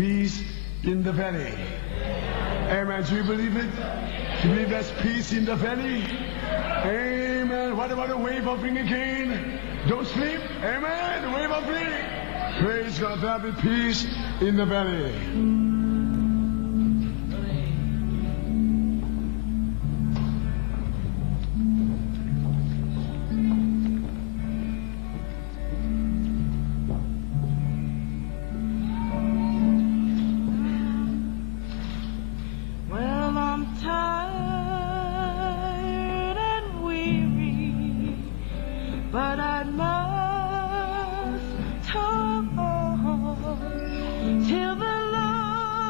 peace in the valley. Amen. Do you believe it? Do you believe there's peace in the valley? Amen. What about the wave offering again? Don't sleep. Amen. The wave offering. Praise God. There'll be peace in the valley. Till the Lord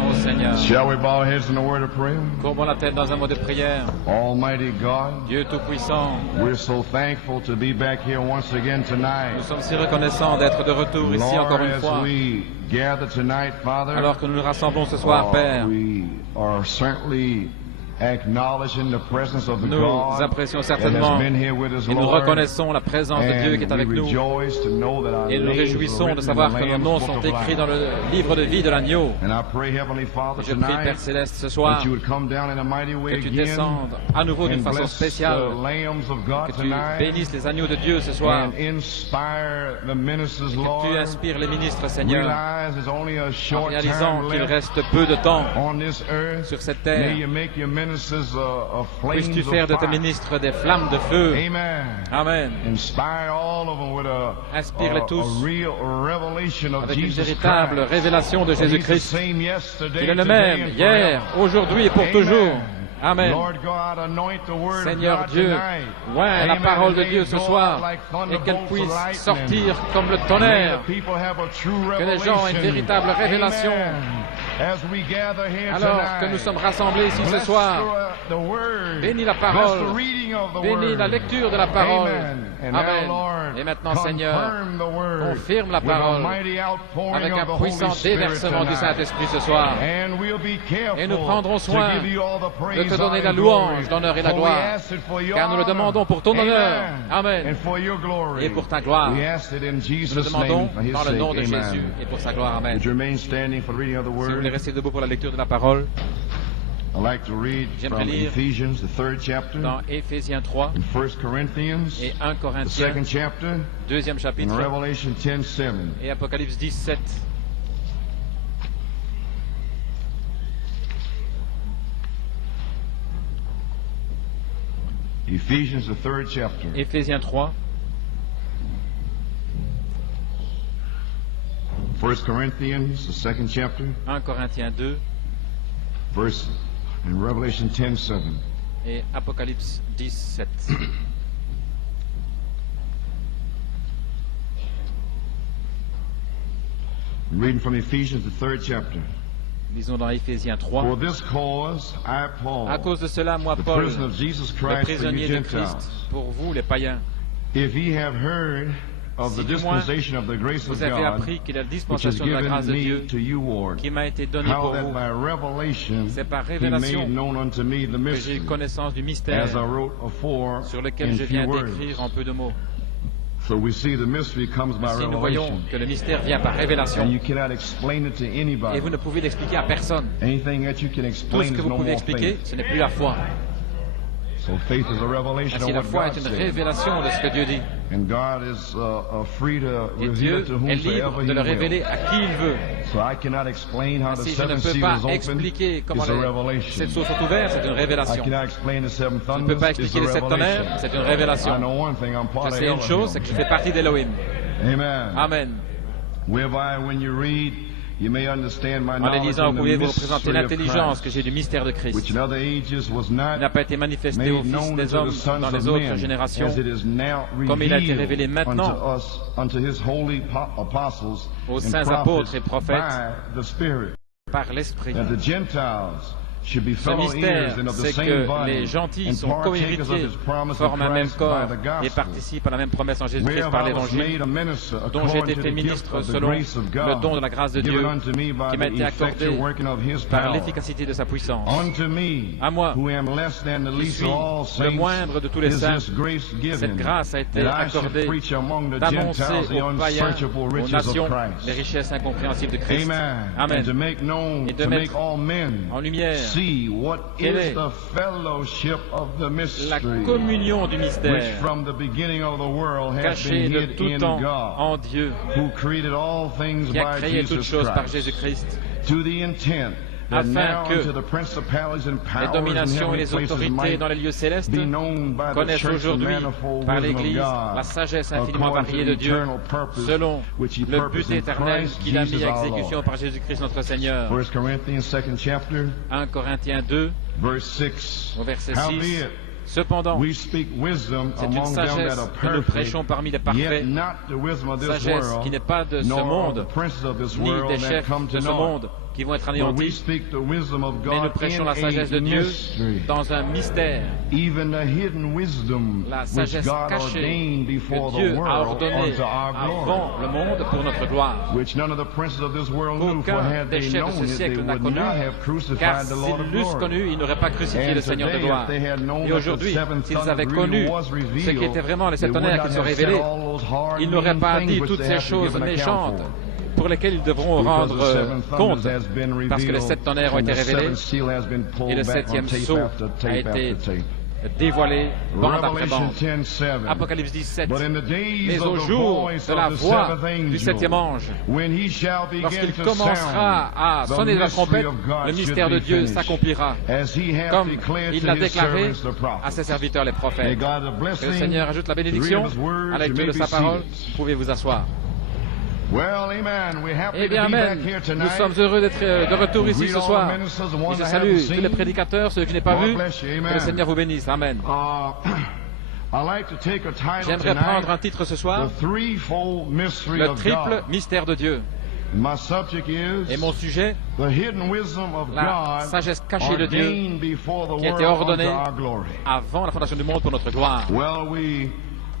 gloire au Seigneur. Shall we bow our heads in a word of prayer? Courbons la tête dans un mot de prière. Almighty God, Dieu Tout-Puissant, we're so thankful to be back here once again nous tonight. sommes si reconnaissants d'être de retour ici encore Lord, une as fois. we gather tonight, Father, Alors que nous nous rassemblons ce soir, Père, we are certainly acknowledging the presence of the nous God apprécions that has certainement been here with us, et nous Lord. reconnaissons la présence de Dieu qui est And avec we nous. rejoice to know that our Et nous nous names are réjouissons de written savoir in the que nos Lamb's noms Book sont of écrits Life. dans le livre de vie de l'agneau. And I pray, Heavenly Father, Je prie, Père tonight Céleste, ce soir, that you would come down in a mighty way que tu again descendes à nouveau d'une and façon bless spéciale, the lambs of God que tu tonight bénisses les agneaux de Dieu ce soir, and inspire the ministers, que tu Lord. inspires les ministres, Seigneur, Realize there's only a en short réalisant time qu'il left reste peu de temps on this earth. sur cette May terre. you make your ministers a Puisses-tu flames faire of de tes fire. ministres des flammes de feu. Amen. Amen. Inspire all of them with Inspire-les tous a real revelation of avec une Jesus véritable Christ. révélation de He's the Jésus-Christ. same yesterday, Il est le today, même and hier, forever. aujourd'hui et pour Amen. toujours. Amen. Lord God, anoint the word Seigneur of God Dieu, tonight. ouais, la Amen. parole de May Dieu it ce go soir out like et qu'elle thunderbolts puisse of lightning. sortir comme le May tonnerre, the people have a true que les gens aient une revelation. véritable révélation. Amen. As we gather here Alors tonight, que nous sommes rassemblés ici ce bless soir. the word. Bénis la Bless parole, the reading of the bénis word. la lecture de la parole. Amen. And now, Amen. Lord, Et maintenant, Seigneur, confirm the word confirme la with a parole mighty outpouring avec of un the Holy puissant Spirit déversement du tonight. Saint-Esprit ce soir. And we'll be careful Et nous prendrons soin to give you all the praise, de te donner la honor, and louange, glory, l'honneur et la for we gloire, ask it for your car nous le honor. demandons pour ton honneur. Amen. Amen. And for your glory. Et pour ta gloire. We ask it in Nous le Jesus' demandons name, for his dans le sake. nom de Amen. Jésus et pour sa gloire. Amen. Would you remain standing for the reading of the Si vous word? voulez rester debout pour la lecture de la parole, I'd like to read J'aimerais from lire Ephesians, the 3rd chapter, dans Éphésiens 3 and 1 Corinthians, et 1 the Corinthiens, 2nd chapter, deuxième and chapitre, Revelation 10:7. et Apocalypse 17. Ephesians, the 3rd chapter, Éphésiens 3, 1 Corinthians, the 2nd chapter, 1 Corinthiens 2 verse, and Revelation 10:7. et Apocalypse 17. Reading from Ephesians, the 3rd chapter. Lisons dans Éphésiens 3. For this cause, I, Paul, À cause de cela, moi, the Paul, prisoner of Jesus le Christ, for prisonnier you de Christ, Gentiles, pour vous, les païens, if ye have heard of Si the du moins dispensation of the grace of vous avez God, appris qu'il y a la which is dispensation de la grâce given de Dieu me to you, Lord, qui m'a été donnée how pour that vous, by revelation C'est par he révélation made known unto me the que j'ai mystery, eu connaissance du as I mystère wrote afore sur lequel in je viens few words. d'écrire en peu de mots. So we see the mystery comes by Ainsi, nous voyons revelation, que le mystère vient par and révélation you cannot explain it to et anybody. vous ne pouvez l'expliquer à personne. Anything that you can Tout explain ce que is vous no pouvez more expliquer, faith. ce n'est plus la foi. So faith is a revelation Ainsi, of la what foi God est une said. révélation de ce que Dieu dit. And God is free to Et reveal Dieu it to est libre whomsoever de He le will. révéler à qui il veut. So I cannot explain how the Ainsi, je ne seven peux seals pas open. expliquer comment It's a les revelation. sept sceaux sont ouverts, c'est une I révélation. cannot explain the seven Je ne peux thunders. pas It's expliquer a les sept revelation. tonnerres, c'est une I révélation. know one thing. I'm part Je of sais une chose, c'est Elohim. que je fais partie d'Elohim. Amen. Amen. Whereby, when you read, you may understand my En les knowledge lisant, vous in the pouvez vous représenter mystery of l'intelligence que Christ, j'ai du mystère de which Christ. in other ages was Il not n'a pas été manifesté made aux fils known des unto hommes the sons dans of les autres men, générations, as it is now comme il a été révélé revealed unto maintenant us, unto His holy apostles aux and saints prophets apôtres et prophètes by the Spirit, par l'Esprit. that the Gentiles should be Ce fellow mystère, heirs and of the c'est same que body, les gentils and sont partakers of co-héritiers, His promise forment of un même Christ corps by the et gospel, participent à la même promesse en Jésus-Christ par whereof I was made l'Évangile, a minister dont j'ai according été to fait the gift ministre of the selon grace of le don de God, la grâce de given Dieu, unto me by qui m'a the été accordé effectual working of His par power. l'efficacité de sa puissance. Unto me, À moi, who am less than the qui least suis of all le saints, moindre de tous les is saints, this grace given, cette grâce a été that I should accordée preach among the d'annoncer Gentiles the aux païens, unsearchable aux riches nations, of les Christ. richesses incompréhensibles de Christ. Amen. Amen. And to make known, Et de to mettre make all men en lumière see what quelle is est the fellowship of the la mystery, communion du which mystère, from the beginning of the world has cachée been de hid tout in temps God, en Dieu, who created all things qui a by créé toutes Jesus choses par Christ, Jésus-Christ, to the intent that afin now que unto the principalities and les powers in dominations et heavenly les places autorités might dans les lieux célestes be known by the connaissent church the aujourd'hui manifold par wisdom of l'Église God, la sagesse infiniment according to variée the de Dieu, eternal purpose selon which He le purposed but in éternel Christ qu'il a mis Jesus à our exécution Lord. par Jésus-Christ notre Seigneur. 1 Corinthians 2nd chapter, 1 Corinthiens 2, verse 6. au verset 6. Howbeit, Cependant, we speak wisdom c'est une among them that sagesse are que nous perfect, prêchons parmi les yet parfaits, not the wisdom of this sagesse world, qui n'est pas de ce nor of monde, the princes of this ni world des that chefs come de to ce know it. monde qui vont être but we anéantis, speak the wisdom of mais nous God prêchons in la sagesse de a Dieu mystery. dans un mystère, Even the hidden wisdom la which sagesse God cachée ordained before que the Dieu a world ordonnée unto our glory, avant le monde pour notre gloire. which none of the princes of this world knew, for Aucun had des they chefs de known ce it, they siècle n'a would connu, not have car crucified the Lord s'ils of l'eussent glory. connu, ils n'auraient pas crucifié And le Seigneur de today, gloire. if they had known Et that the aujourd'hui, seventh s'ils thunder avaient really connu was ce revealed, qu'étaient vraiment les they sept would tonnerres not qui sont have said révélés, all those hard, ils n'auraient mean pas things dit which toutes they ces have to choses give an account méchantes for. pour lesquelles ils devront Because rendre the seven compte, thunders has been parce que les revealed, sept tonnerres ont and été the révélés, seventh seal has been pulled et le back on septième tape sceau after a tape été after tape. dévoilé bande après Revelation bande. 10:7. Apocalypse 17. But in the days Mais au of the jour voice de la of the voix seventh du septième angel, ange, when he shall begin lorsqu'il to commencera à sound, sonner de la the mystery trompette, of God le should mystère de be Dieu finished, s'accomplira, as he hath comme declared il to l'a his déclaré servants the prophets. à ses serviteurs les May prophètes. God have Que le blessing, Seigneur ajoute la the bénédiction reading of his words, à la you lecture may de be sa parole. seated. Vous pouvez vous asseoir. Well, amen. We're happy Eh to bien, be amen. back here Nous tonight. sommes heureux d'être de retour ici Greet ce all the soir. ministers, the Et ones je that salue haven't tous les seen. prédicateurs, ceux que je n'ai pas God vus. bless you. Que Amen. le Seigneur vous bénisse. Amen. I like to take a title J'aimerais prendre un tonight, titre ce soir, The Threefold Mystery le of triple God. mystère de Dieu. My subject is Et mon sujet, the hidden wisdom of la God sagesse cachée de Dieu ordained before the qui a été world ordonnée unto our glory. avant la fondation du monde pour notre gloire. Well, we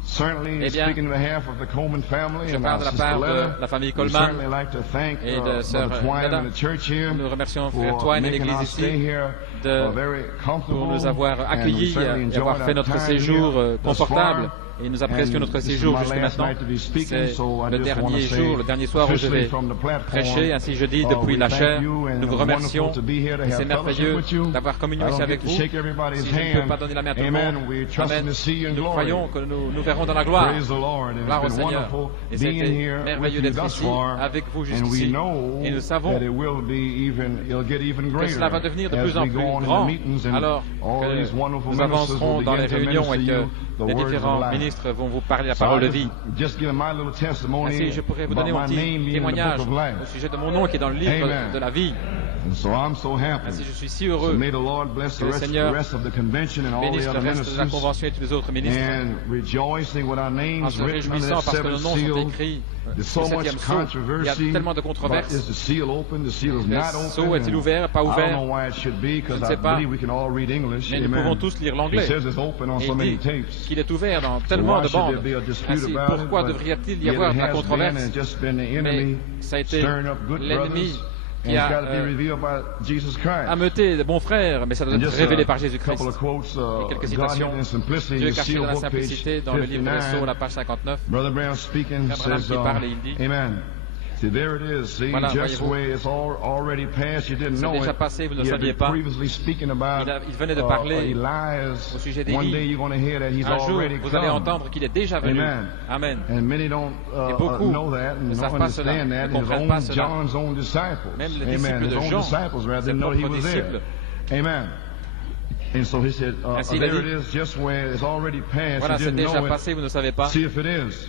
certainly, Eh bien, speaking on behalf of the Coleman family je and parle our de la sister part Letta, de la famille we Coleman certainly like to thank et de sœur Brother Twine Letta. and the church here Nous remercions Frère for Twine et making l'Église our ici stay here de- pour pour nous avoir accueillis et avoir fait notre séjour confortable. Et nous apprécions notre séjour jusque maintenant. C'est le dernier jour, le dernier soir où je vais prêcher. Ainsi je dis depuis la chaire, nous vous remercions. Et c'est merveilleux d'avoir communion ici avec vous. Si je ne peux pas donner la main à tout le monde, Amen. Nous croyons que nous verrons dans la gloire. Gloire au Seigneur. Et c'était merveilleux d'être ici avec vous jusqu'ici. Et nous savons que cela va devenir de plus en plus grand alors que nous avancerons dans les réunions et que les différents ministres vont vous parler la parole de vie. Ainsi, je pourrais vous donner mon petit témoignage au sujet de mon nom qui est dans le livre de la vie. Ainsi, je suis si heureux que le Seigneur bénisse le reste de la convention et tous les autres ministres en se réjouissant parce que nos noms sont écrits au septième sceau. Il y a tellement de controverses. Le sceau est-il ouvert, pas ouvert? Je ne sais pas, mais nous pouvons tous lire l'anglais. Et il dit qu'il est ouvert dans tellement de bandes. Ainsi, pourquoi devrait-il y avoir de la controverse? Mais ça a été l'ennemi qui a ameuté de bons frères, mais ça doit être révélé par Jésus-Christ. Et quelques citations. Dieu caché dans la simplicité, dans le livre des Sceaux, la page 59. Brother Branham speaking Branham says, qui parle et il dit, Amen. See, there it is. See, voilà, just voyez-vous, where it's already passed, you didn't c'est know déjà it. passé, vous ne le He had saviez been pas. previously speaking about Il venait de parler Elias. au sujet One day d'Élie. you're going to hear that he's Un jour, already vous allez come. entendre qu'il est déjà venu. Amen. Amen. And many don't Et beaucoup know that and ne don't savent pas cela, understand ne that. His comprennent pas own cela. John's own disciples. Même les Amen. disciples His de own Jean, disciples rather ses didn't know he propres was there. disciples. Amen. And so he said, Ainsi, il a there dit, it is, just where it's already passed. voilà, You c'est didn't déjà know it. passé, vous ne savez pas. See if it is.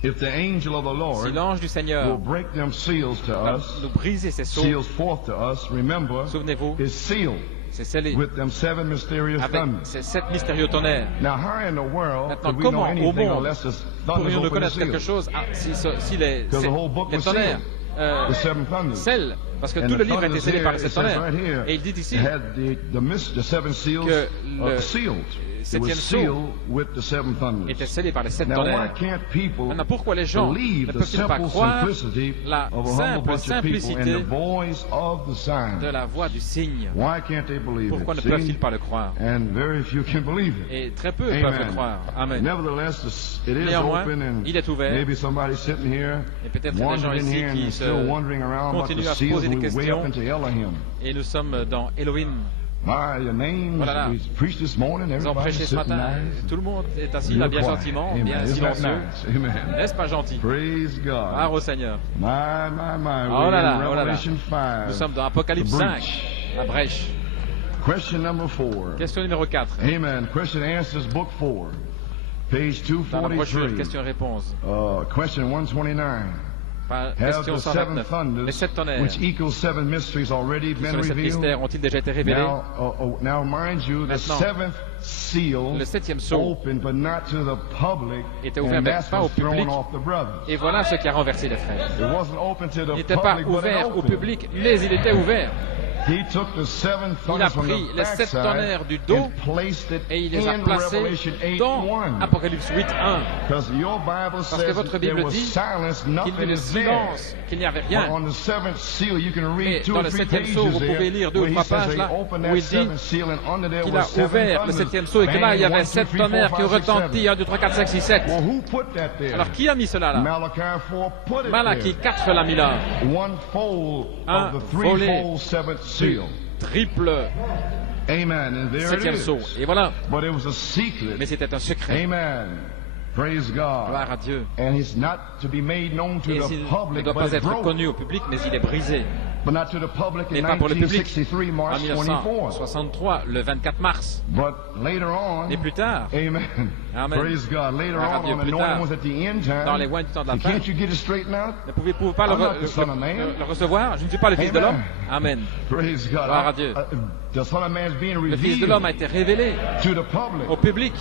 If the angel of the Si Lord l'ange du Seigneur will break them seals to va us, nous briser ses sceaux, seals forth to us, remember, souvenez-vous, is sealed c'est scellé with them seven mysterious avec thunders. ces 7 mystérieux tonnerres. Now, how in the world Maintenant, could we know comment au anything monde unless the thunders pourrions-nous open the connaître quelque seals? chose si les Because the whole book was tonnerres sealed. The seven thunders. scellent? Parce que And tout the le livre a été thunders scellé here, par les it 7 says tonnerres. right here, Et il dit ici had the seven seals que le sealed. It was septième sceau sealed with the seven thunders. était scellé par les 7 Now, why tonnerres. can't people Maintenant, pourquoi les gens believe ne the peuvent-ils pas simple croire simplicity la of a humble simple bunch of people and simplicité the voice of the sign? de la voix du signe? Why can't they believe Pourquoi ne it? peuvent-ils See? pas le croire? And very few can believe it. Et très peu peuvent le croire. Amen. Nevertheless, it is Néanmoins, open, and il est ouvert. maybe somebody sitting here Et peut-être il y a des gens wondering ici here qui and se still wondering around about the continuent à se seals poser des we way questions. up into Elohim. Et nous sommes dans Elohim. My, your names, Voilà là. we preached this morning, Nous avons everybody prêché ce sitting matin. nice. Tout le monde est assis là Real bien quiet. gentiment, Amen. bien Isn't that silencieux. nice? Amen. N'est-ce pas gentil? Praise God. Gloire au Seigneur. My, Oh là là, we're oh in là là. Revelation 5. Nous sommes dans Apocalypse The 5, breach. la brèche. Question number 4. Question numéro 4. Amen. Question and answers, book 4. Page Dans la brochure, 243. question-réponse. Question 129. Question 129. Les 7 tonnerres, which equals 7 mysteries already qui been sont les 7 revealed. mystères, ont-ils déjà été révélés? Now mind you, the Maintenant, seventh seal le 7e sceau open, but not to the public, était ouvert, and mais that's pas au what's thrown public. off the brothers. Et voilà ce qui a renversé les frères. It wasn't open to Il the n'était pas public, but it ouvert au opened. public, mais il était ouvert. He took the seven Il a thunders from pris the les 7 backside tonnerres du dos and placed it et il les a in placés Revelation dans 8:1. Apocalypse 8.1. Because your Bible Parce que says votre that there Bible was dit silence, qu'il y nothing avait le is there. silence, qu'il n'y avait But rien. on the seventh seal, you can Mais read 2 dans or le 3 7e pages sceau, vous there, pouvez lire 2 ou where he 3 says pages they là, opened où that il dit seventh seal and under there qu'il was a 7 ouvert le thunders. 7e sceau et que là, il y Bang, avait 1, 2, 7 3, tonnerres 4, qui 5, 6, 7. retentit, 1, 2, 3, 4, 5, 6, 7. Well, who put that there? Alors, qui a mis cela là? Malachi 4 put it Malachie there. 4 l'a mis là. One fold Un of the volet threefold seventh seal. Triple Amen. And there it 7e is. sceau. Et voilà. But it was a secret. Mais c'était un secret. Amen. Praise God. Gloire à Dieu. And it's not to be made known to Et the il ne public, doit but pas it's être broken. connu au public, mais il est brisé. But not to the public Mais in pas pour le public. 1963, En March 24th. 1963, le 24 mars. But later on, Mais plus tard, amen. Amen. Praise God. Later Gloire à on, Dieu, on plus anointed tard, ones at the end time. dans les lois du temps de la fin, Can't you get it straightened out? ne pouvez-vous pas I'm not the son of man. le recevoir? Je ne suis pas le Fils de Amen. l'homme. Amen. Praise God. Gloire à Dieu. The Son of Man is being Le Fils de l'homme a revealed été révélé to the public. au public.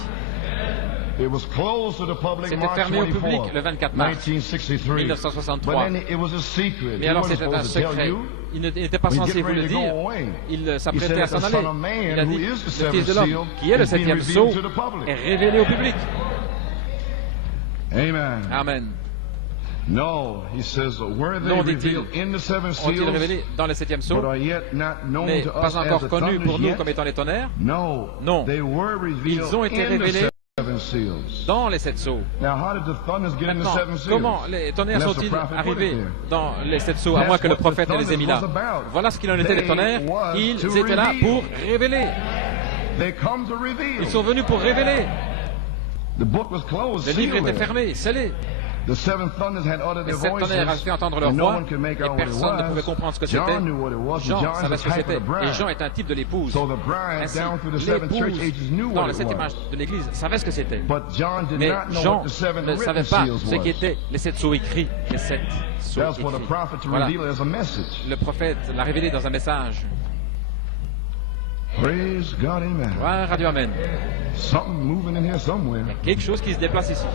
It was closed to the public C'était March fermé au public 24th, le 24 mars 1963. 1963. But then it was a secret. Mais He alors wasn't c'était un supposed to tell secret. you. Il n'était pas He's censé getting vous le ready to dire. go away. Il He s'apprêtait said à that s'en the aller. Son of Man, Il a dit, who is the le seventh Fils de seal, l'homme, qui est le is being 7e revealed sceau, to the public. est révélé au public. Amen. Amen. No, he says, were they Non, dit-il, revealed in the seven ont-ils seals, révélé dans le 7e sceau, but are yet not known mais to pas us as encore the connus pour thunders nous yet? comme étant les tonnerres? No, Non. they were revealed Ils ont été in the révélés seven seals. dans les 7 sceaux. Now, how did the thunders get in the Maintenant, seven seals? comment les tonnerres Unless the sont-ils prophet put it arrivés there. dans les 7 sceaux, à moins que le prophète ne les ait mis là? Voilà ce qu'il en était des tonnerres. Ils étaient là pour révéler. They come to reveal. Ils sont venus pour révéler. The book was closed, Le livre sealed était there. fermé, scellé. The seven thunders had uttered Les their 7 voices, tonnerres avaient fait entendre leur and no voix one could make et out what it personne ne pouvait was. comprendre ce que c'était. John knew what it was. Jean John is savait a ce que type of c'était. the bride. Et Jean est un type de l'épouse. So the bride Ainsi, down through the seven church l'épouse, ages knew dans what le it 7e was. âge de l'Église, savait ce que c'était. But John did Mais not know Jean what the seven ne written savait pas seals ce was. qu'étaient les 7 sceaux écrits. Les 7 sceaux That's what the écrits. prophet to Voilà. reveal it as a message. Le prophète l'a révélé dans un message. Praise God, amen. Gloire à Dieu, Amen. Something moving in here somewhere. Il y a quelque chose qui se déplace ici.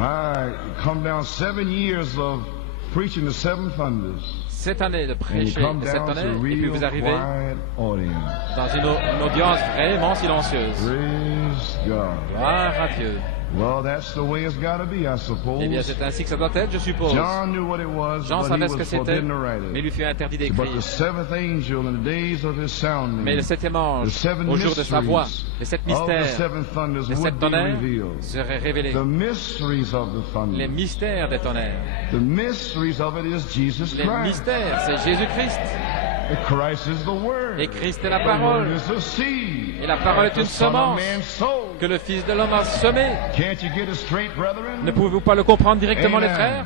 I come down 7 years of preaching the seven thunders. 7 années de And you prêcher come les 7 down to a tonnerres, et puis real vous arrivez quiet audience. dans une audience vraiment silencieuse. Praise God. Gloire à Dieu. Well, that's the way it's got to be, I suppose. Eh bien, c'est ainsi que ça doit être, je suppose. John knew what it was, Jean but he savait ce que was c'était, forbidden to write mais il it. lui fut interdit But d'écrire. the seventh angel in the days of his sounding, Mais le 7e the ange, seven au jour de sa voix, les 7 of the mystères, seven thunders les 7 would be tonnerres revealed. seraient révélés. The mysteries of the thunder. Les mystères des tonnerres. The mysteries of it is Jesus Les Christ. mystères, c'est Jésus-Christ. Christ is the Word. Et Christ est la The Word parole. is the seed. Et la parole est The une Son of semence Man sowed. que le Fils de l'homme a semée. Can't you get it straight, brethren? Ne pouvez-vous pas le comprendre directement, les Amen. frères?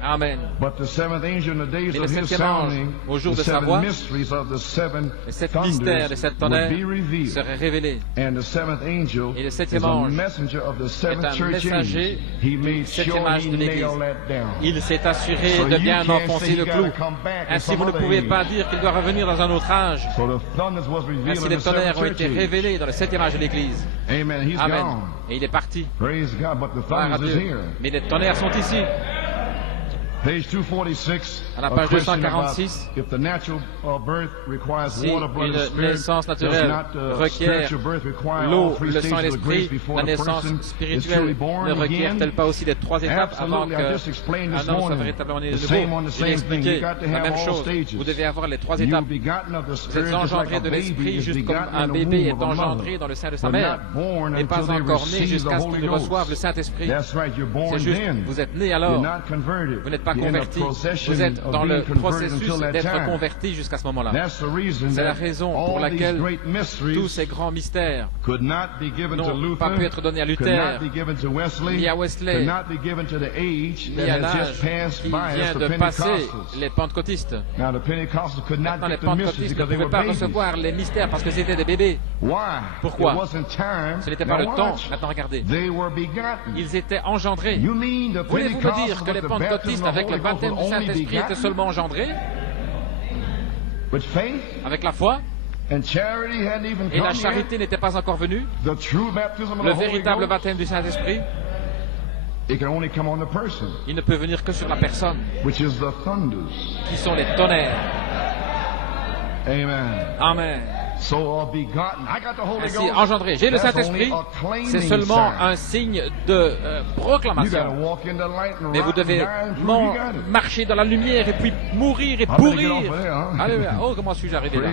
Amen. But the seventh angel in the days Mais le of his 7e ange, sounding, au jour the de sa seven voix, mysteries of the seven Les 7 thunders mystères des 7 would tonnerres be revealed. seraient révélés. And the seventh angel Et le 7e is a ange messenger of the est seventh un church messager age. He du made 7e sure âge he de l'Église. nailed that down. Il s'est assuré So de you bien can't enfoncer say le he clou. gotta come back in Ainsi, some vous ne other pouvez age. pas dire qu'il doit revenir dans un autre âge. So the thunders was revealed Ainsi, in les the seventh tonnerres ont church été age. révélés dans le 7e âge de l'Église. Amen. He's Amen. gone. Et il est parti. Praise God. But the Gloire à thunders is Dieu. here. Mais les tonnerres sont ici. Page 246. À la a page question 246. about if the natural birth requires Si water, blood, une and spirit, naissance does naturelle not requiert spiritual birth require l'eau, all three le sang et stages of grace l'esprit, before la the naissance person is spirituelle truly born ne again? requiert-elle pas aussi les 3 étapes avant Absolutely. I just explained this qu'un homme soit morning. véritablement né The de same nouveau? on the Il a same thing. expliqué You got to la have même all chose. stages. Vous devez avoir les 3 You étapes. begotten of the Vous spirit, êtes just like engendré a de baby l'esprit, is juste comme begotten un in the bébé est womb of a mother. engendré dans le sein de sa But mère, not born n'est pas until they encore né receive jusqu'à the ce Holy qu'ils Ghost. reçoivent le Saint-Esprit. That's right. You're born C'est juste, then. vous êtes né You're alors. not converted. Vous n'êtes pas You're in the converti. procession Vous êtes of dans being le converted processus until that d'être time. converti jusqu'à ce moment-là. That's the reason C'est la that raison pour all these laquelle great tous mysteries ces grands mystères could not be given to n'ont pas pu Luther, être donnés à could Luther, not be given to Wesley, ni à Wesley, could not be given to the age ni that à has l'âge just passed qui by us, vient the de passer, Pentecostals. les pentecôtistes. Now the Pentecostals could not Maintenant, les get the mysteries pentecôtistes ne because they pouvaient were pas babies. recevoir les mystères parce que c'était des bébés. Why? Pourquoi? It wasn't time. Ce n'était pas Now le temps. watch. Maintenant, regardez. They were begotten. Ils étaient engendrés. You mean the Voulez-vous me dire Pentecostals que les with the pentecôtistes baptism of avec le baptême du Saint-Esprit était seulement engendré, avec la foi, et la charité n'était pas encore venue, le véritable baptême du Saint-Esprit, il ne peut venir que sur la personne, qui sont les tonnerres. Amen. Ainsi, engendré. J'ai le Saint-Esprit, c'est seulement un signe de proclamation. Mais vous devez marcher dans la lumière et puis mourir et pourrir. Alléluia. Oh, comment suis-je arrivé là?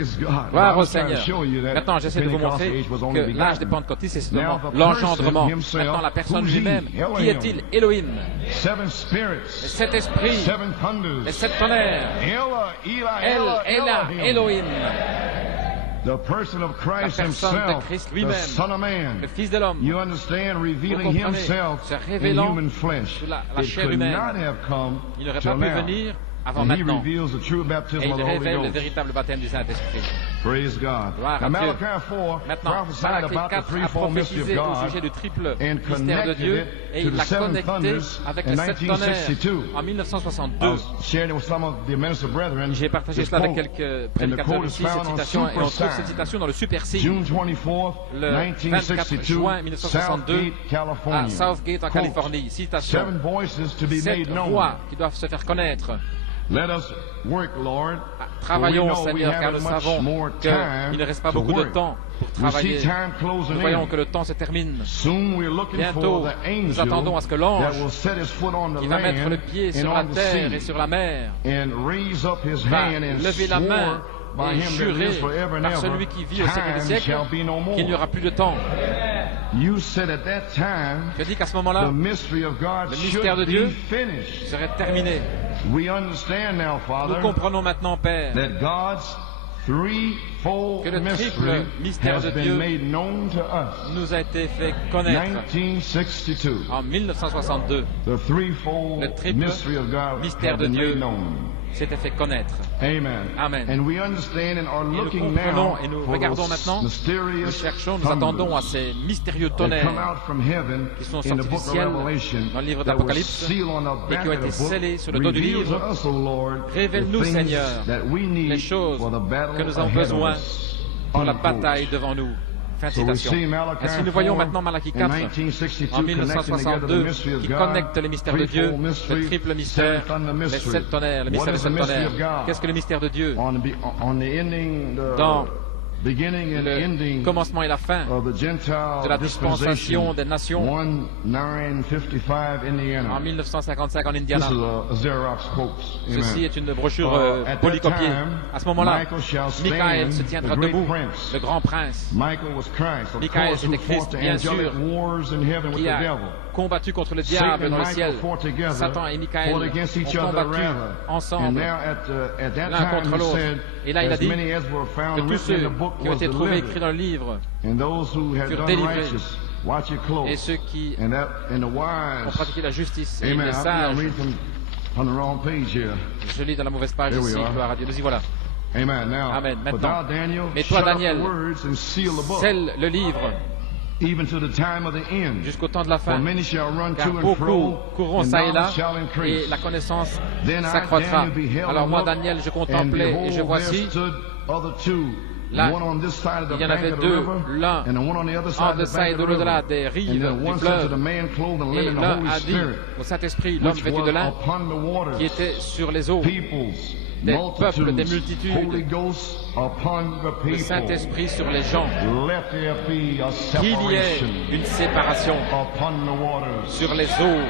Gloire au Seigneur. Maintenant, j'essaie de vous montrer que l'âge des pentecôtistes, c'est seulement l'engendrement. Maintenant, la personne lui-même. Qui est-il? Elohim. Les 7 esprits, les 7 tonnerres. El, Ela, Elohim. La personne de Christ lui-même, le Fils de l'homme, vous comprenez, se révélant sous la chair humaine, il n'aurait pas pu venir avant maintenant, et il révèle le véritable baptême du Saint-Esprit. Gloire à Dieu. Maintenant, Malachie 4 a prophétisé au sujet du triple mystère de Dieu, et il l'a connecté avec les 7 tonnerres en 1962. J'ai partagé cela avec quelques prédicateurs ici, cette citation, et on trouve cette citation dans le Super C, le 24 juin 1962, à Southgate, en Californie. Citation: 7 voix qui doivent se faire connaître. Travaillons, Seigneur, car nous savons qu'il ne reste pas beaucoup de temps pour travailler. Nous voyons que le temps se termine. Bientôt, nous attendons à ce que l'ange qui va mettre le pied sur la terre et sur la mer va lever la main et jurer par celui qui vit au siècle des siècles qu'il n'y aura plus de temps. Je dis qu'à ce moment-là, le mystère de Dieu serait terminé. Nous comprenons maintenant, Père, que le triple mystère de Dieu nous a été fait connaître en 1962. Le triple mystère de Dieu s'était fait connaître. Amen. Et nous comprenons et nous regardons maintenant, nous cherchons, nous attendons à ces mystérieux tonnerres qui sont sortis du ciel dans le livre d'Apocalypse et qui ont été scellés sur le dos du livre. Révèle-nous, Seigneur, les choses que nous avons besoin pour la bataille devant nous. Fin de citation. Ainsi, nous voyons maintenant Malachie 4 en 1962 qui connecte les mystères de Dieu, le triple mystère, les 7 tonnerres, le mystère des 7 tonnerres. Qu'est-ce que le mystère de Dieu? Dans le commencement et la fin de la dispensation des nations en 1955 en Indiana. Ceci est une brochure polycopiée. À ce moment-là, Michael se tiendra debout, le grand prince. Michael, c'était Christ, bien sûr, qui a combattu contre le diable dans le ciel. Satan et Michael ont combattu ensemble, l'un contre l'autre. Et là, il a dit que tous ceux qui ont été trouvés écrits dans le livre furent délivrés. Et ceux qui ont pratiqué la justice et les sages. Je lis dans la mauvaise page ici, gloire à Dieu. Nous y voilà. Amen. Maintenant, mais toi, Daniel, scelle le livre jusqu'au temps de la fin, car beaucoup courront ça et là, et la connaissance s'accroîtra. Alors moi, Daniel, je contemplais, et je voici, là, il y en avait 2, l'un en deçà et de l'au-delà des rives du fleuve, et l'un a dit au Saint-Esprit, l'homme vêtu de lin, qui était sur les eaux, des peuples, des multitudes, le Saint-Esprit sur les gens, qu'il y ait une séparation sur les eaux.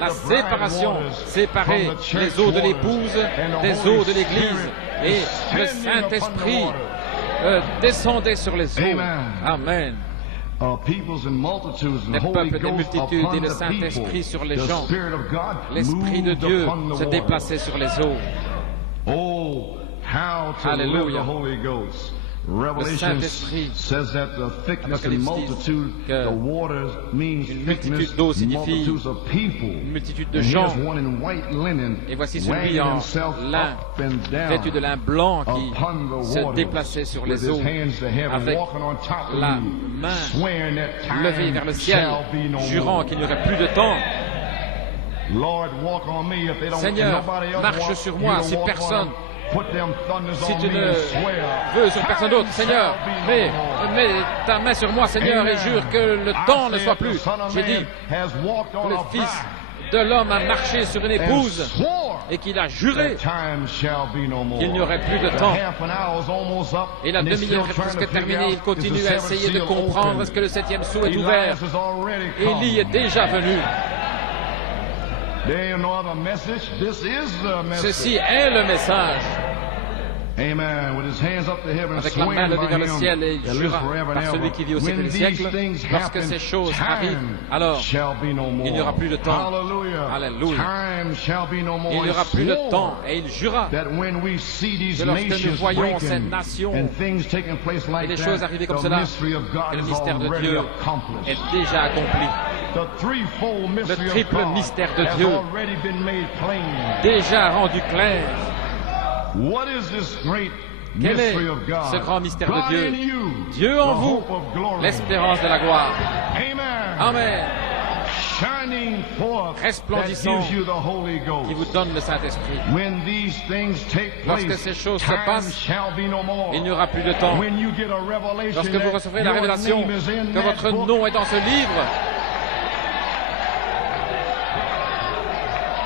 La séparation, séparer les eaux de l'épouse des eaux de l'Église, et le Saint-Esprit descendait sur les eaux. Amen. Des peuples, des multitudes et le Saint-Esprit sur les gens. L'Esprit de Dieu se déplaçait sur les eaux. Alléluia. Le Saint-Esprit, Apocalypse dit qu'une multitude d'eau signifie une multitude de gens. Et voici celui en lin, vêtu de lin blanc, qui se déplaçait sur les eaux avec la main levée vers le ciel, jurant qu'il n'y aurait plus de temps. Seigneur, marche sur moi si personne, si tu ne veux sur personne d'autre, Seigneur, mets ta main sur moi, Seigneur, et jure que le temps ne soit plus. J'ai dit que le Fils de l'homme a marché sur une épouse et qu'il a juré qu'il n'y aurait plus de temps. Et la demi-heure est presque terminée. Il continue à essayer de comprendre est-ce que le 7e sceau est ouvert. Élie est déjà venu. Ceci est le message. Avec la main levée vers le ciel, et il jura par celui qui vit au siècle des siècles, lorsque ces choses arrivent, alors il n'y aura plus de temps. Alléluia. Il n'y aura plus de temps, et il jura que lorsque nous voyons ces nations et des choses arriver comme cela, que le mystère de Dieu est déjà accompli. Le triple mystère de Dieu déjà rendu clair. Quel est ce grand mystère de Dieu? Dieu en vous, l'espérance de la gloire. Amen. Resplendissant, qui vous donne le Saint-Esprit. Lorsque ces choses se passent, il n'y aura plus de temps. Lorsque vous recevrez la révélation que votre nom est dans ce livre,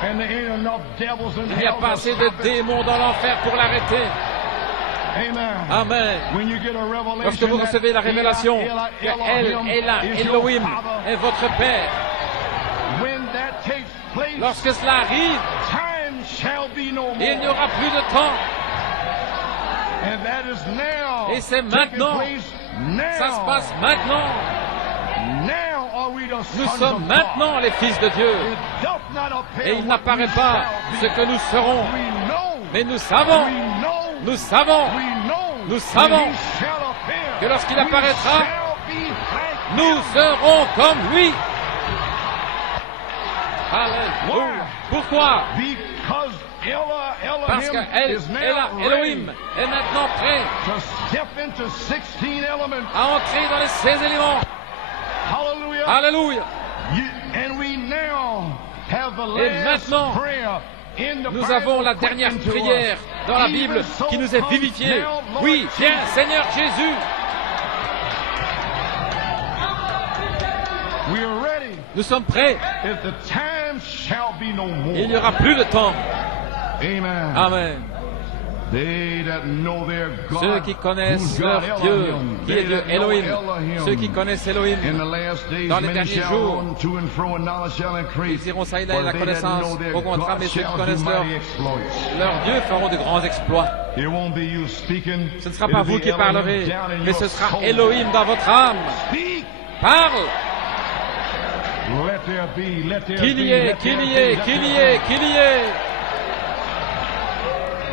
il n'y a pas assez de démons dans l'enfer pour l'arrêter. Amen. Lorsque vous recevez la révélation que Elohim est votre Père, lorsque cela arrive, il n'y aura plus de temps. Et c'est maintenant. Ça se passe maintenant. Nous sommes maintenant les fils de Dieu. Et il n'apparaît pas ce que nous serons. Mais nous savons que lorsqu'il apparaîtra, nous serons comme lui. Alléluia. Pourquoi? Parce que Elohim est maintenant prêt à entrer dans les 16 éléments. Alléluia. Et maintenant, nous avons la dernière prière dans la Bible qui nous est vivifiée. Oui, viens, Seigneur Jésus. Nous sommes prêts. Il n'y aura plus de temps. Amen. Ceux qui connaissent leur Dieu, qui est Dieu Elohim, ceux qui connaissent Elohim, dans les derniers jours, ils iront ça et là, la connaissance augmentera, mais ceux qui connaissent leur Dieu feront de grands exploits. Ce ne sera pas vous qui parlerez, mais ce sera Elohim dans votre âme. Parle! Qu'il y ait, qu'il y ait, qu'il y ait, qu'il y ait.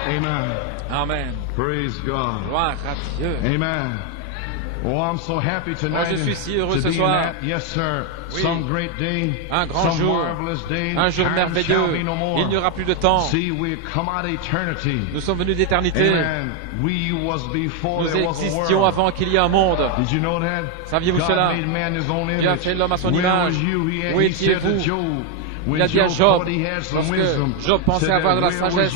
Amen. Amen. Praise God. Gloire à Dieu. Amen. Oh, I'm so happy tonight je suis si heureux ce soir. Yes, sir. Oui. Some great day, un grand jour, un jour merveilleux. Il n'y aura plus de temps. Nous sommes venus d'éternité. Nous existions avant qu'il y ait un monde. Saviez-vous cela? Dieu a fait l'homme à son image. Où étiez-vous? Il a dit à Job, lorsque Job pensait avoir de la sagesse,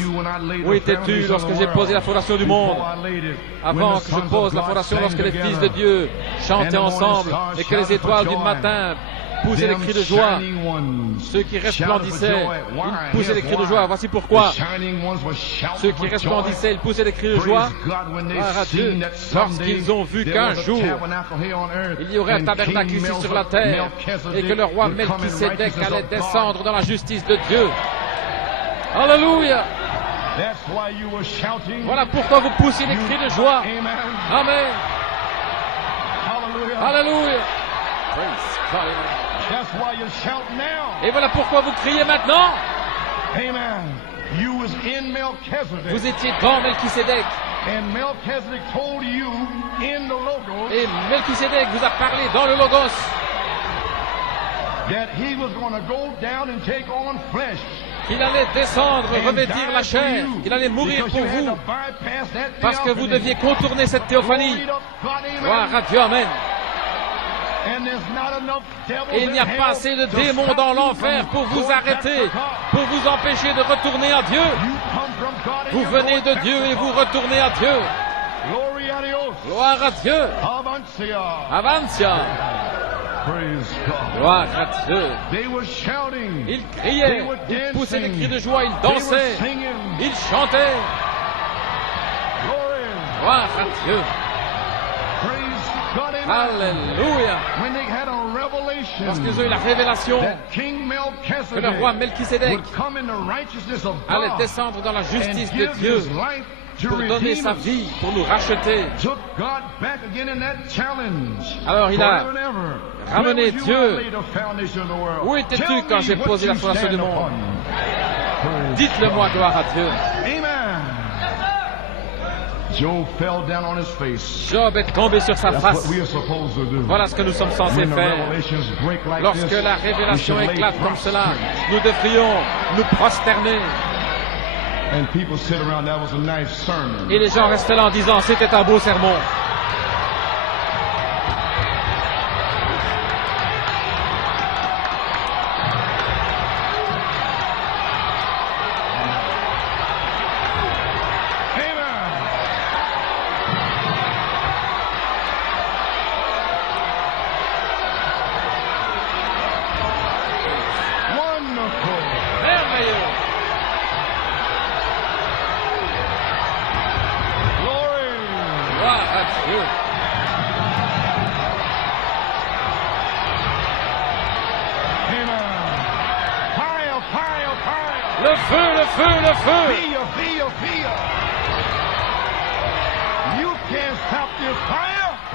où étais-tu lorsque j'ai posé la fondation du monde? Avant que je pose la fondation, lorsque les fils de Dieu chantaient ensemble et que les étoiles du matin poussaient des cris de joie, ceux qui resplendissaient, ils poussaient des cris de joie. Voici pourquoi. Ceux qui resplendissaient, ils poussaient des cris de joie. Gloire à Dieu, lorsqu'ils ont vu qu'un jour, il y aurait un tabernacle ici sur la terre et que le roi Melchisédek allait descendre dans la justice de Dieu. Alléluia! Voilà pourquoi vous poussez des cris de joie. Amen. Alléluia. Et voilà pourquoi vous criez maintenant. Vous étiez dans Melchisédek. Et Melchisédek vous a parlé dans le Logos qu'il allait descendre, revêtir la chair, qu'il allait mourir pour vous, parce que vous deviez contourner cette théophanie. Gloire à Dieu, amen. Et il n'y a pas assez de démons dans l'enfer pour vous arrêter, pour vous empêcher de retourner à Dieu. Vous venez de Dieu et vous retournez à Dieu. Gloire à Dieu. Avancia. Gloire à Dieu. Ils criaient, ils poussaient des cris de joie, ils dansaient, ils chantaient. Gloire à Dieu. Alléluia. Lorsqu'ils ont eu la révélation que le roi Melchisédek allait descendre dans la justice de Dieu pour donner sa vie, pour nous racheter. Alors il a ramené Dieu. Où étais-tu quand j'ai posé la fondation du monde? Dites-le-moi, gloire à Dieu. Job est tombé sur sa face. Voilà ce que nous sommes censés faire. Lorsque la révélation éclate comme cela, nous devrions nous prosterner. Et les gens restaient là en disant, c'était un beau sermon.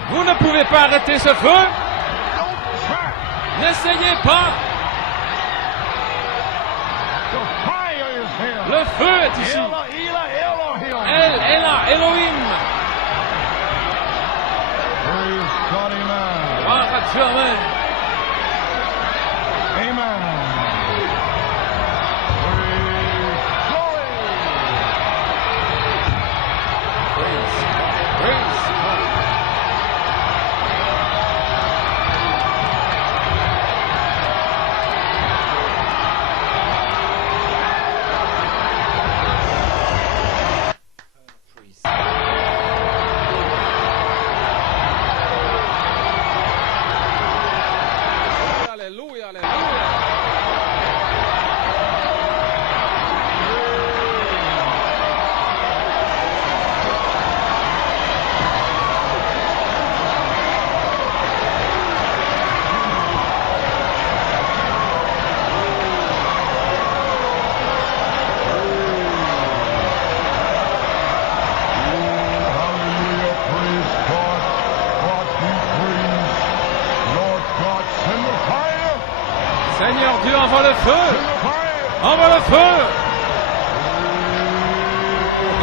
Vous ne pouvez pas arrêter ce feu. N'essayez pas. Le feu est ici. El Ela Elohim. Gloire à Dieu, amen. Seigneur Dieu, envoie le feu! Envoie le feu!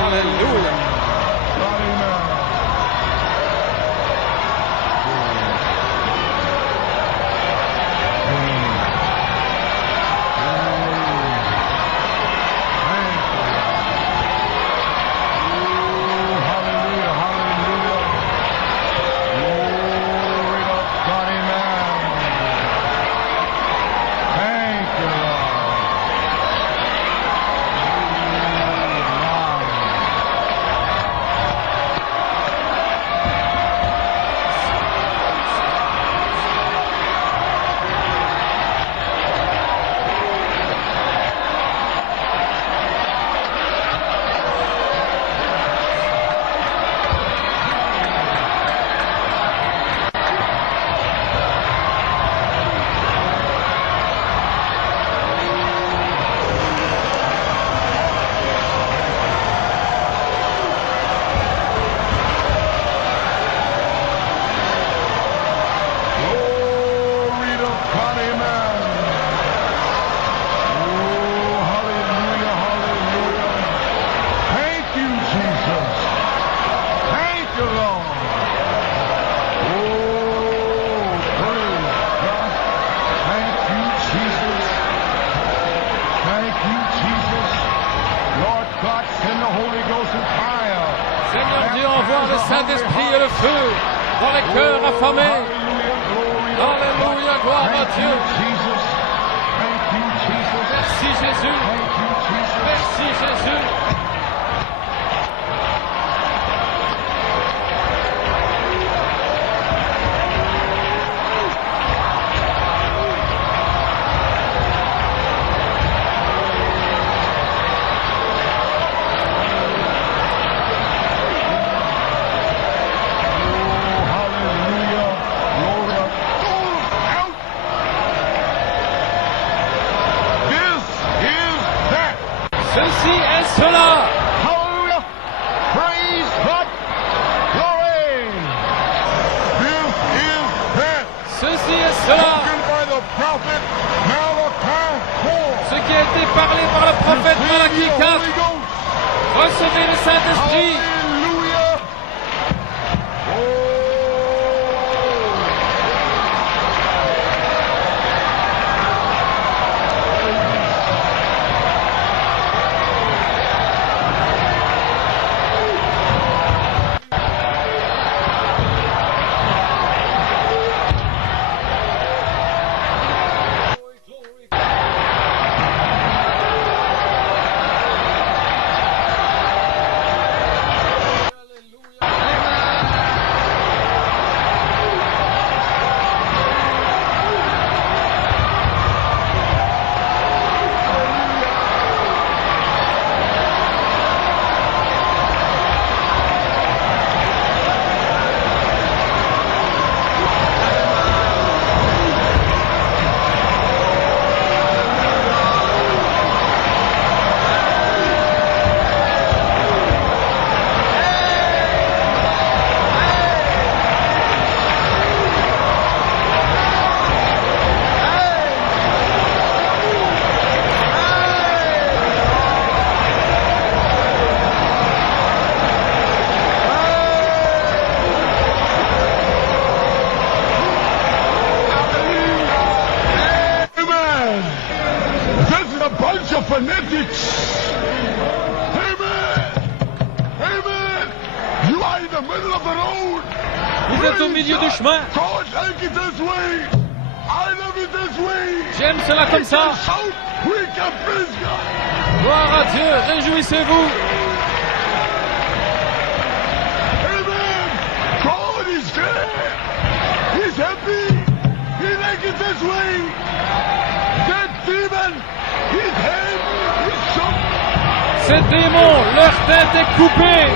Alléluia! Seigneur Dieu, envoie le Saint-Esprit et le feu dans les cœurs affamés. Alléluia, gloire à Dieu. Jesus. Thank you, Jesus. Merci Jésus. Thank you, Jesus. Merci Jésus. Ceci est cela. Hallelujah! Praise God! Glory! This is that Ceci est cela. spoken by the prophet Malachi 4. Ce qui a été parlé par le prophète Malachie Receive the 4. Holy Ghost. Recevez le Saint-Esprit. Hallelujah! Oh! Fanatics. Amen. Amen. You are in the middle of the road. Vous êtes au milieu du chemin. God, like it this way. I love it this way. J'aime cela comme ça. Shout, we can praise God. Gloire à Dieu. Réjouissez-vous. Amen. God is there. He's happy. He like it this way. That demon, his head is shot. Ces démons, leur tête est coupée.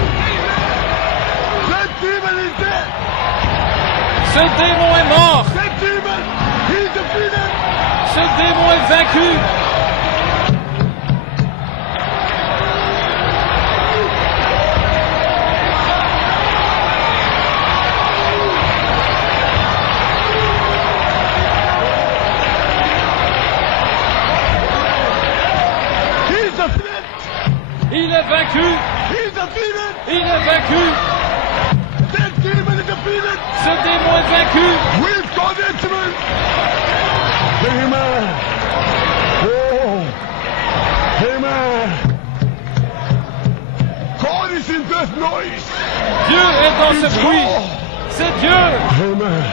That demon is dead. Ce démon est mort. That demon, he's defeated. Ce démon est vaincu. He's defeated. Il est vaincu. He's defeated. Il est vaincu. That demon is defeated. Ce démon est vaincu. We've got instrument. Amen. Oh. Amen. God is in this noise. Dieu est dans ce bruit. C'est Dieu. Amen.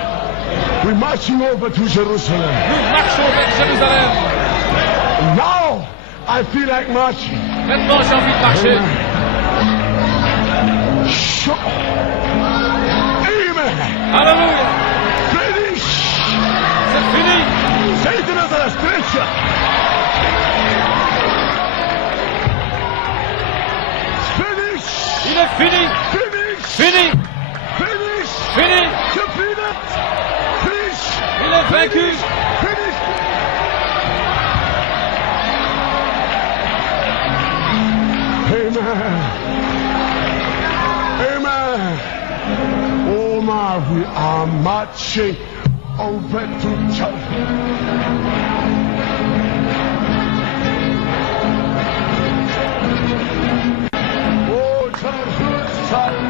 We're marching over to Jerusalem. Nous marchons vers Jérusalem. Now I feel like marching. Maintenant, j'ai envie de marcher. Amen. Alléluia. Finish. C'est fini. Satan is a stretcher. Finish. Il est fini. Finish. Fini. Finish. Fini. Defeated. Finish. Il est vaincu. Finish. Amen. Amen. Oh my, we are marching over to church. Oh, Jerusalem.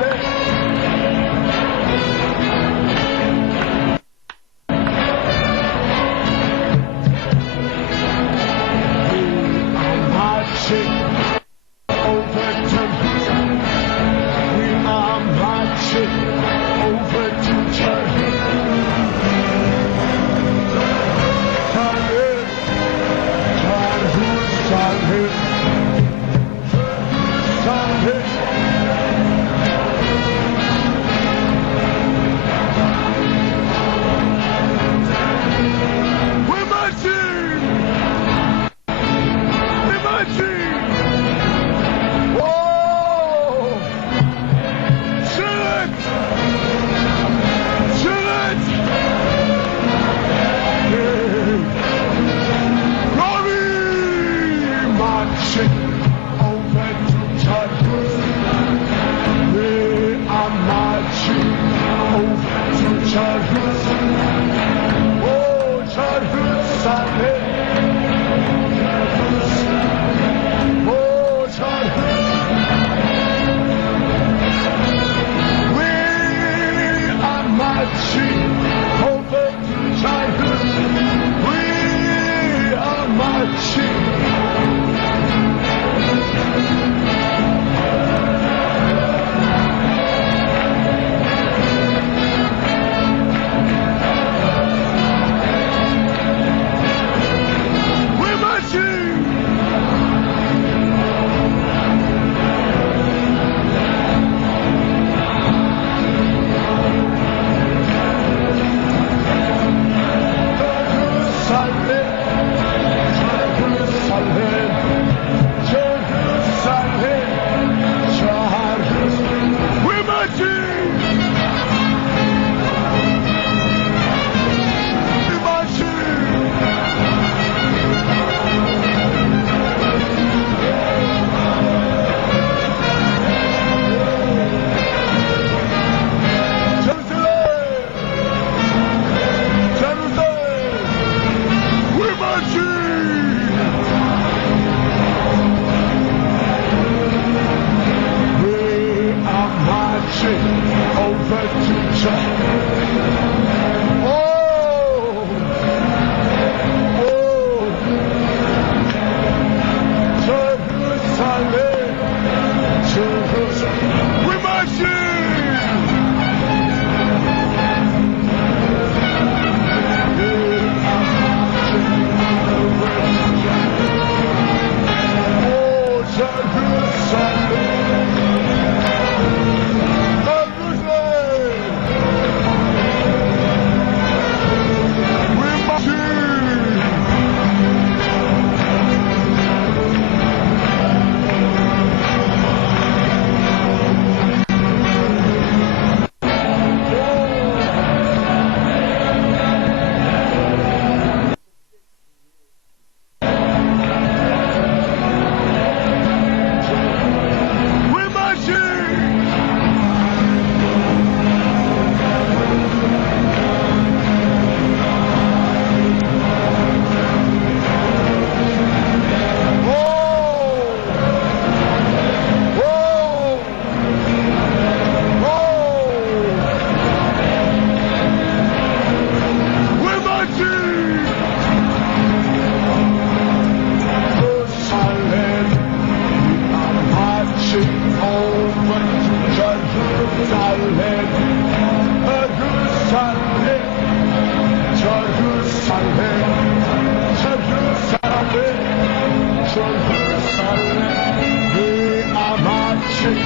We are marching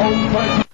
over